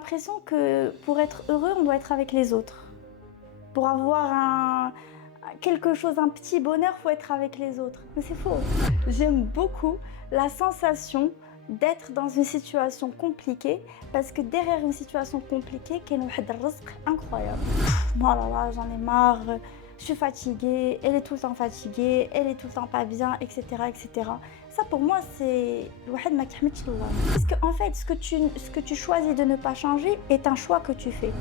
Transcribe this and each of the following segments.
l'impression que pour être heureux, on doit être avec les autres. Pour avoir quelque chose, un petit bonheur, il faut être avec les autres. Mais c'est faux. J'aime beaucoup la sensation d'être dans une situation compliquée parce que derrière une situation compliquée, il y a un risque incroyable. Oh là là, j'en ai marre, je suis fatiguée, elle est tout le temps fatiguée, elle est tout le temps pas bien, etc. etc. Ça pour moi c'est parce que en fait ce que tu choisis de ne pas changer est un choix que tu fais.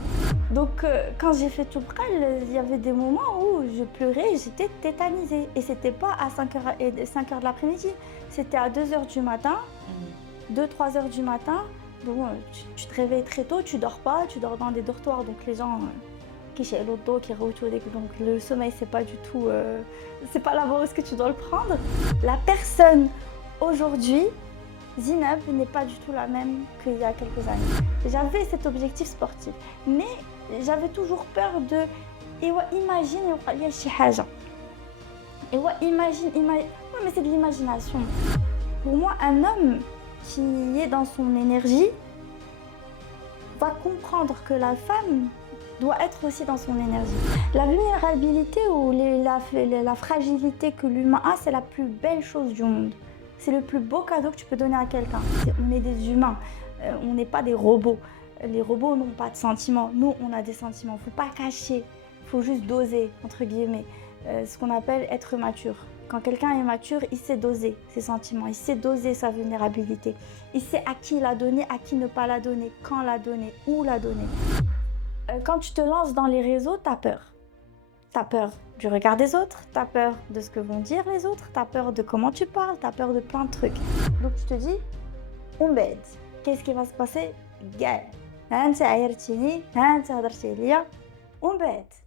Donc quand j'ai fait tout Toubkal, il y avait des moments où je pleurais, j'étais tétanisée et c'était pas à 5h de l'après-midi, c'était à 2h du matin, 2-3h du matin. Bon, tu te réveilles très tôt, tu dors pas, tu dors dans des dortoirs, donc les gens qui chez l'auto, qui retournent, donc le sommeil c'est pas du tout, c'est pas là-bas où est-ce que tu dois le prendre. La personne aujourd'hui, Zineb, n'est pas du tout la même qu'il y a quelques années. J'avais cet objectif sportif, mais j'avais toujours peur de imagine il y a شي حاجة. Imagine, ouais, mais c'est de l'imagination. Pour moi, un homme qui est dans son énergie va comprendre que la femme doit être aussi dans son énergie. La vulnérabilité ou la fragilité que l'humain a, c'est la plus belle chose du monde. C'est le plus beau cadeau que tu peux donner à quelqu'un. On est des humains, on n'est pas des robots. Les robots n'ont pas de sentiments. Nous, on a des sentiments. Il ne faut pas cacher, il faut juste doser, entre guillemets, ce qu'on appelle être mature. Quand quelqu'un est mature, il sait doser ses sentiments, il sait doser sa vulnérabilité. Il sait à qui la donner, à qui ne pas la donner, quand la donner, où la donner. Quand tu te lances dans les réseaux, tu as peur. Tu as peur du regard des autres, tu as peur de ce que vont dire les autres, tu as peur de comment tu parles, tu as peur de plein de trucs. Donc tu te dis, on bête. Qu'est-ce qui va se passer? Gay. On bête.